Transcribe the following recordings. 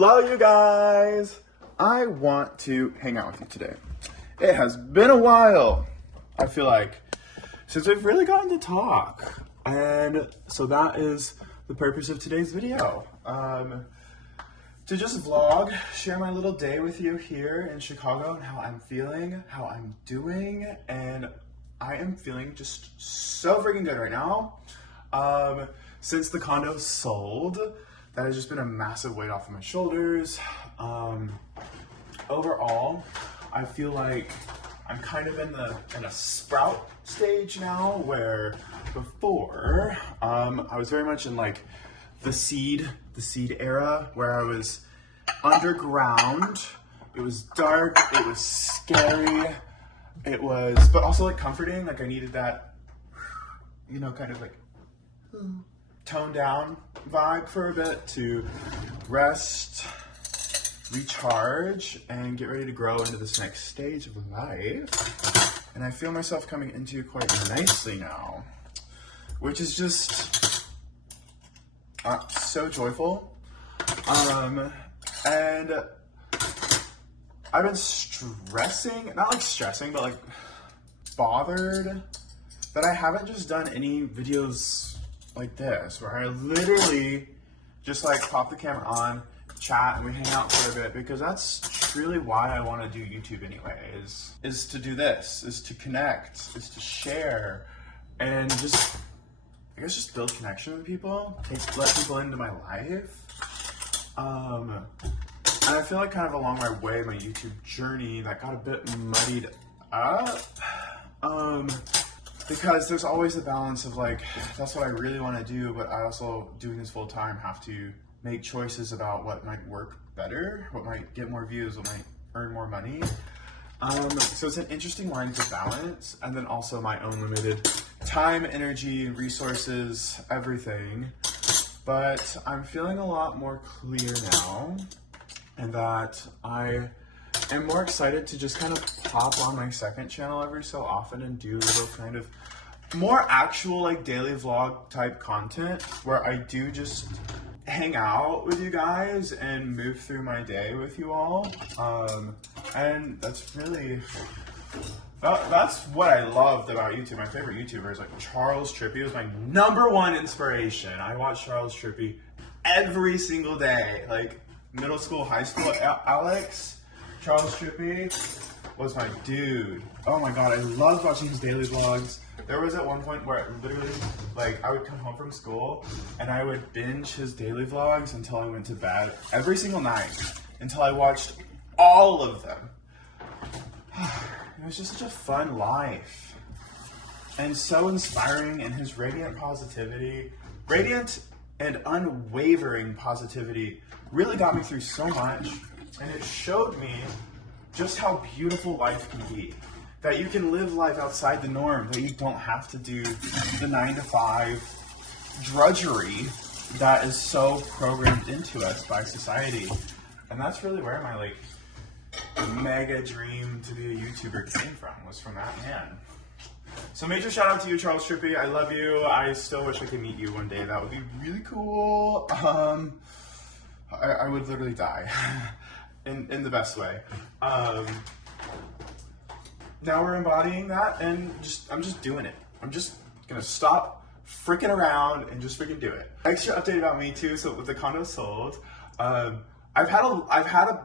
Hello, you guys. I want to hang out with you today. It has been a while, I feel like, since we've really gotten to talk. And so that is the purpose of today's video. To just vlog, share my little day with you here in Chicago and how I'm feeling, how I'm doing, and I am feeling just so freaking good right now. Since the condo sold, that has just been a massive weight off of my shoulders. Overall, I feel like I'm kind of in a sprout stage now, where before I was very much in like the seed era, where I was underground. It was dark, it was scary, it was, but also like comforting. Like I needed that, you know, kind of like tone down vibe for a bit to rest, recharge, and get ready to grow into this next stage of life. And I feel myself coming into quite nicely now, which is just so joyful. And I've been stressing, not like stressing, but like bothered that I haven't just done any videos like this, where I literally just like pop the camera on, chat, and we hang out for a bit, because that's truly why I want to do YouTube anyway, is to do this, is to connect, is to share, and just, I guess, just build connection with people, let people into my life. And I feel like kind of along my way, my YouTube journey, that got a bit muddied up. Because there's always a balance of like, that's what I really want to do, but I also, doing this full time, have to make choices about what might work better, what might get more views, what might earn more money. So it's an interesting line to balance, and then also my own limited time, energy, resources, everything. But I'm feeling a lot more clear now, and that I am more excited to just kind of pop on my second channel every so often and do a little kind of more actual like daily vlog type content, where I do just hang out with you guys and move through my day with you all. And that's really, that's what I loved about YouTube. My favorite YouTuber is like Charles Trippy. Was my #1 inspiration. I watch Charles Trippy every single day, like middle school, high school. Alex, Charles Trippy was my dude. Oh my god, I loved watching his daily vlogs. There was at one point where literally, like, I would come home from school and I would binge his daily vlogs until I went to bed every single night, until I watched all of them. It was just such a fun life, and so inspiring, and his radiant and unwavering positivity really got me through so much, and it showed me just how beautiful life can be. That you can live life outside the norm, that you don't have to do the 9-to-5 drudgery that is so programmed into us by society. And that's really where my like mega dream to be a YouTuber came from, was from that man. So major shout out to you, Charles Trippy. I love you. I still wish I could meet you one day. That would be really cool. I would literally die in the best way. Now we're embodying that, and I'm just doing it. I'm just gonna stop freaking around and just freaking do it. Extra update about me too. So with the condo sold, I've had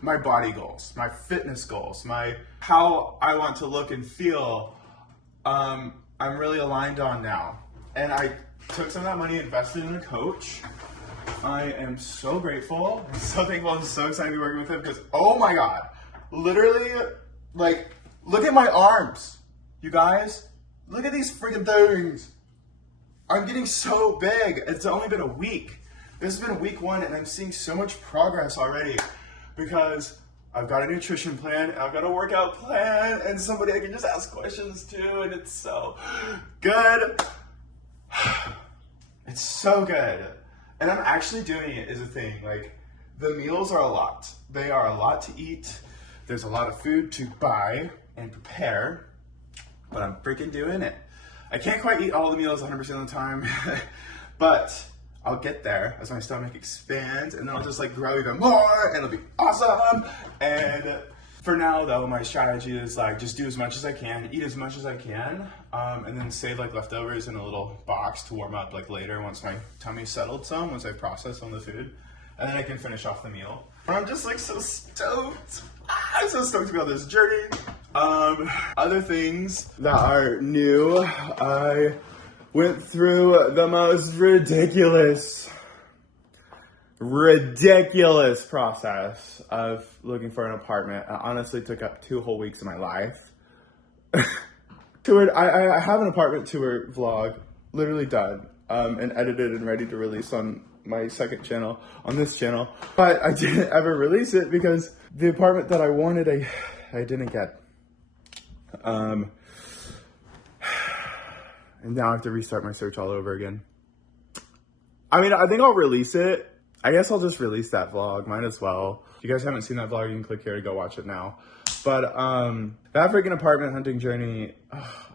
my body goals, my fitness goals, my how I want to look and feel. I'm really aligned on now, and I took some of that money, invested in a coach. I am so grateful. I'm so thankful. I'm so excited to be working with him, because oh my god, literally, like, look at my arms, you guys. Look at these freaking things. I'm getting so big. It's only been a week. This has been week 1, and I'm seeing so much progress already, because I've got a nutrition plan, I've got a workout plan, and somebody I can just ask questions to, and it's so good. It's so good. And I'm actually doing it as a thing. Like, the meals are a lot. They are a lot to eat. There's a lot of food to buy and prepare, but I'm freaking doing it. I can't quite eat all the meals 100% of the time, but I'll get there as my stomach expands, and then I'll just like grow even more, and it'll be awesome. And for now though, my strategy is like just do as much as I can, eat as much as I can, and then save like leftovers in a little box to warm up like later once my tummy's settled some, once I process some of the food, and then I can finish off the meal. I'm just like so stoked. I'm so stoked to be on this journey. Other things that are new, I went through the most ridiculous process of looking for an apartment. It honestly took up 2 whole weeks of my life. I have an apartment tour vlog, literally done, and edited and ready to release on my second channel, on this channel. But I didn't ever release it because the apartment that I wanted, I didn't get. And now I have to restart my search all over again. I mean, I think I'll release it. I guess I'll just release that vlog, might as well. If you guys haven't seen that vlog, you can click here to go watch it now. But that freaking apartment hunting journey,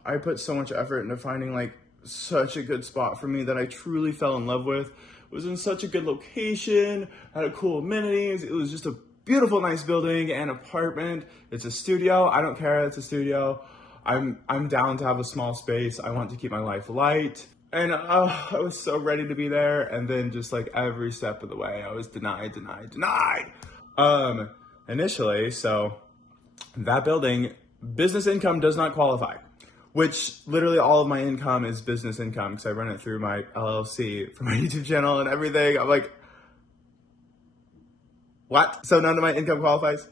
I put so much effort into finding like such a good spot for me that I truly fell in love with. It was in such a good location, had a cool amenities. It was just a beautiful, nice building and apartment. It's a studio. I don't care. It's a studio. I'm down to have a small space. I want to keep my life light. And I was so ready to be there. And then just like every step of the way, I was denied. Initially, so that building, business income does not qualify, which literally all of my income is business income because I run it through my LLC for my YouTube channel and everything. I'm like, what? So none of my income qualifies?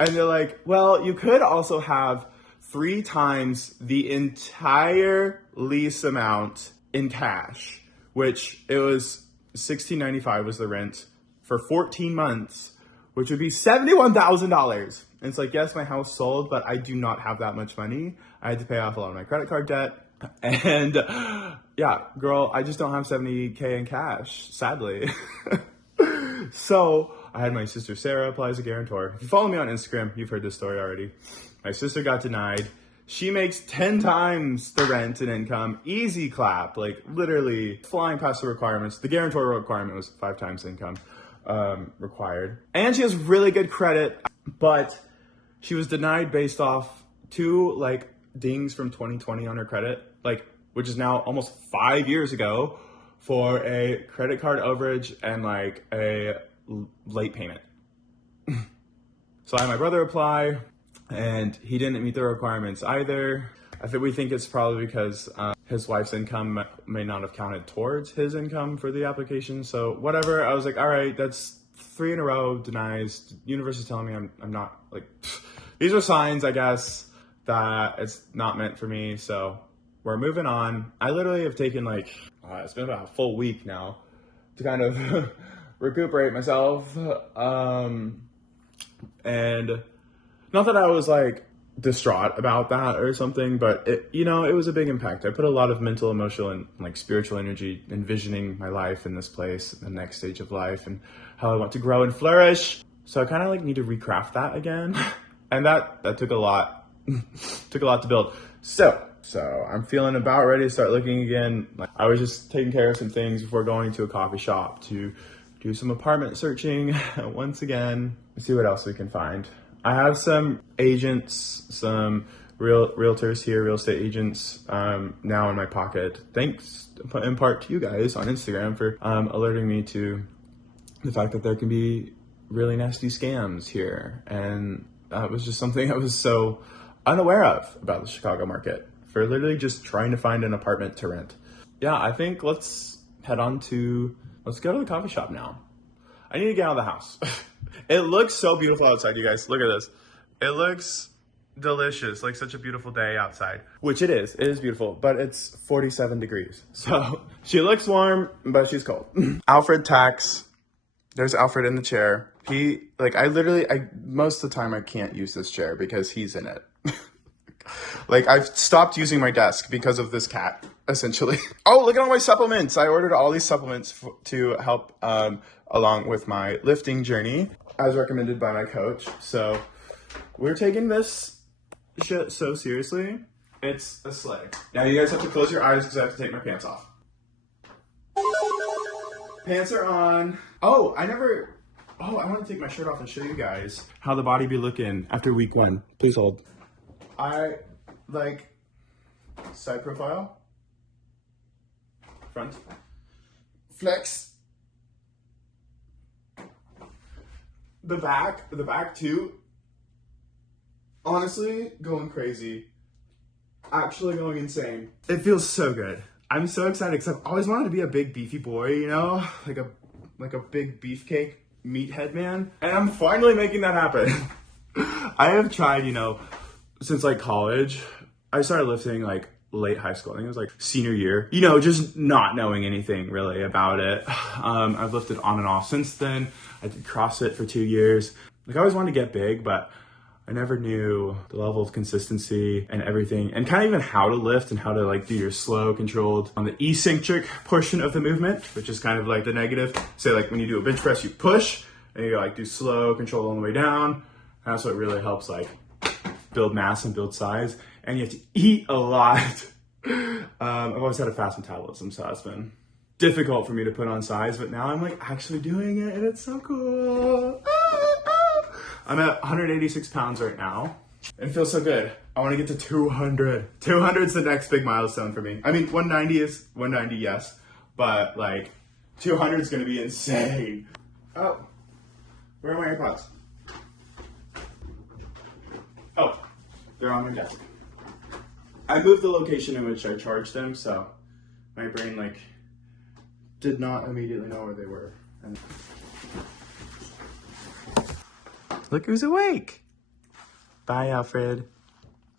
And they're like, well, you could also have 3 times the entire lease amount in cash, which it was $16.95 was the rent for 14 months, which would be $71,000. And it's like, yes, my house sold, but I do not have that much money. I had to pay off a lot of my credit card debt. And yeah, girl, I just don't have $70K in cash, sadly. So I had my sister Sarah apply as a guarantor. If you follow me on Instagram, you've heard this story already. My sister got denied. She makes 10 times the rent and income. Easy clap, like literally flying past the requirements. The guarantor requirement was 5 times income required. And she has really good credit, but she was denied based off 2 like dings from 2020 on her credit, like, which is now almost 5 years ago, for a credit card overage and like a late payment. So I had my brother apply and he didn't meet the requirements either. We think it's probably because his wife's income may not have counted towards his income for the application. So whatever, I was like, all right, that's 3 in a row denies. Universe is telling me I'm not, like, these are signs, I guess, that it's not meant for me. So we're moving on. I literally have taken like, it's been about a full week now to kind of recuperate myself. And not that I was like distraught about that or something, but it, you know, it was a big impact. I put a lot of mental, emotional, and like spiritual energy envisioning my life in this place, the next stage of life, and how I want to grow and flourish. So I kind of like need to recraft that again. And that took a lot, took a lot to build. So I'm feeling about ready to start looking again. Like, I was just taking care of some things before going to a coffee shop to do some apartment searching once again, see what else we can find. I have some agents, some realtors here, real estate agents now in my pocket. Thanks in part to you guys on Instagram for alerting me to the fact that there can be really nasty scams here. And that was just something I was so unaware of about the Chicago market for literally just trying to find an apartment to rent. Yeah, I think let's go to the coffee shop now. I need to get out of the house. It looks so beautiful outside, you guys. Look at this. It looks delicious, like such a beautiful day outside, which it is. It is beautiful, but it's 47 degrees. So she looks warm, but she's cold. Alfred Tax. There's Alfred in the chair. Most of the time I can't use this chair because he's in it. Like, I've stopped using my desk because of this cat, essentially. Oh, look at all my supplements. I ordered all these supplements to help along with my lifting journey, as recommended by my coach. So we're taking this shit so seriously. It's a slay. Now you guys have to close your eyes because I have to take my pants off. Pants are on. Oh, I want to take my shirt off and show you guys how the body be looking after week 1. Please hold. I like side profile, front, flex, the back too. Honestly, going crazy. Actually going insane. It feels so good. I'm so excited because I've always wanted to be a big beefy boy, you know? Like a big beefcake meathead man. And I'm finally making that happen. I have tried, you know, since like college. I started lifting like late high school. I think it was like senior year. You know, just not knowing anything really about it. I've lifted on and off since then. I did CrossFit for 2 years. Like I always wanted to get big, but I never knew the level of consistency and everything, and kind of even how to lift and how to like do your slow controlled on the eccentric portion of the movement, which is kind of like the negative. Say like when you do a bench press, you push and you like do slow control on the way down. And that's what really helps like build mass and build size. And you have to eat a lot. I've always had a fast metabolism, so it's been difficult for me to put on size, but now I'm like actually doing it and it's so cool. I'm at 186 pounds right now. It feels so good. I want to get to 200. 200 is the next big milestone for me. I mean, 190 is 190, yes, but like 200 is going to be insane. Oh, where are my AirPods? Oh, they're on my desk. I moved the location in which I charged them, so my brain like did not immediately know where they were. And look who's awake. Bye, Alfred.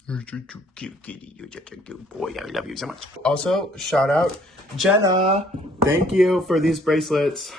You're such a cute kitty. You're such a cute boy. I love you so much. Also, shout out Jenna. Thank you for these bracelets.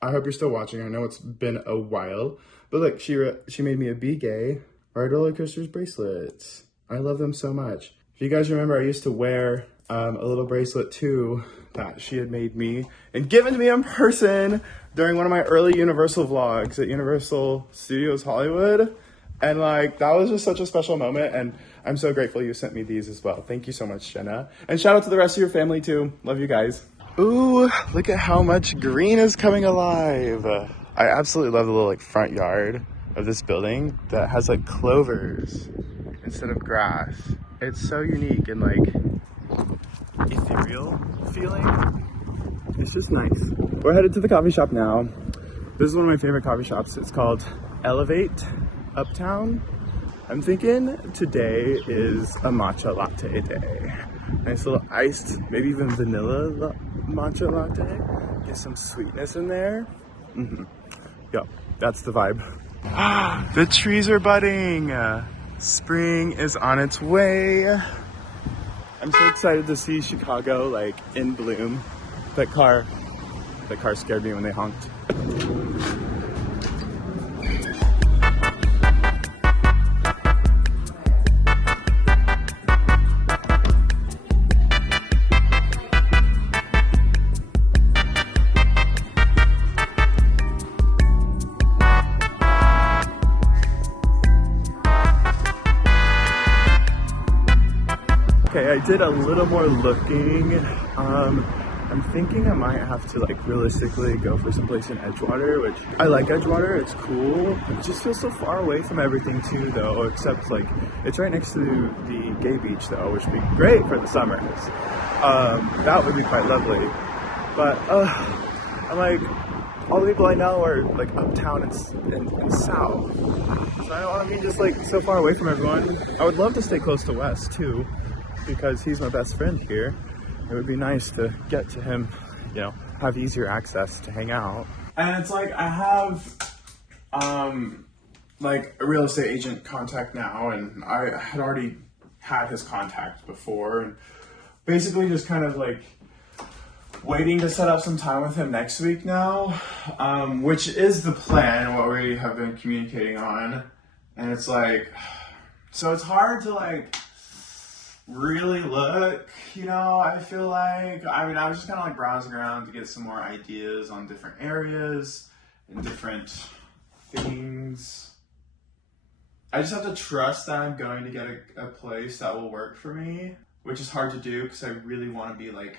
I hope you're still watching. I know it's been a while. But look, she made me a Be Gay Ride Roller Coasters bracelets. I love them so much. If you guys remember, I used to wear a little bracelet too that she had made me and given to me in person during one of my early Universal vlogs at Universal Studios Hollywood. And like, that was just such a special moment. And I'm so grateful you sent me these as well. Thank you so much, Jenna. And shout out to the rest of your family too. Love you guys. Ooh, look at how much green is coming alive. I absolutely love the little like front yard of this building that has like clovers instead of grass. It's so unique and like ethereal feeling. It's just nice. We're headed to the coffee shop now. This is one of my favorite coffee shops. It's called Elevate Uptown. I'm thinking today is a matcha latte day. Nice little iced, maybe even vanilla matcha latte. Get some sweetness in there. Yo, that's the vibe. The trees are budding. Spring is on its way. I'm so excited to see Chicago like in bloom. That car scared me when they honked. Okay, I did a little more looking. I'm thinking I might have to like realistically go for someplace in Edgewater, which I like Edgewater, it's cool. It just feels so far away from everything too though, except like it's right next to the gay beach though, which would be great for the summers. That would be quite lovely. But I'm like, all the people I know are like uptown and south. So I don't want to be just like so far away from everyone. I would love to stay close to Wes too, because he's my best friend here. It would be nice to get to him, you know, have easier access to hang out. And it's like I have like a real estate agent contact now, and I had already had his contact before, and basically just kind of like waiting to set up some time with him next week now, which is the plan, what we have been communicating on. And it's like, so it's hard to like really look, you know, I feel like, I mean, I was just kind of like browsing around to get some more ideas on different areas and different things. I just have to trust that I'm going to get a place that will work for me, which is hard to do because I really want to be like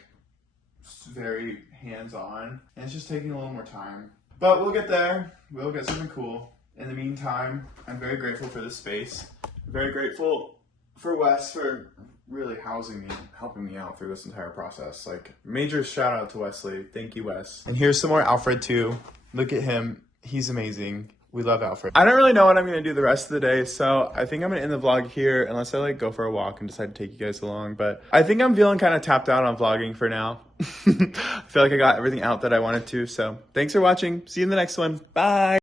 very hands-on, and it's just taking a little more time. But we'll get there. We'll get something cool. In the meantime, I'm very grateful for this space. Very grateful for Wes for really housing me, helping me out through this entire process. Like, major shout out to Wesley. Thank you, Wes. And here's some more Alfred too. Look at him. He's amazing. We love Alfred. I don't really know what I'm going to do the rest of the day, so I think I'm going to end the vlog here unless I like go for a walk and decide to take you guys along. But I think I'm feeling kind of tapped out on vlogging for now. I feel like I got everything out that I wanted to. So thanks for watching. See you in the next one. Bye.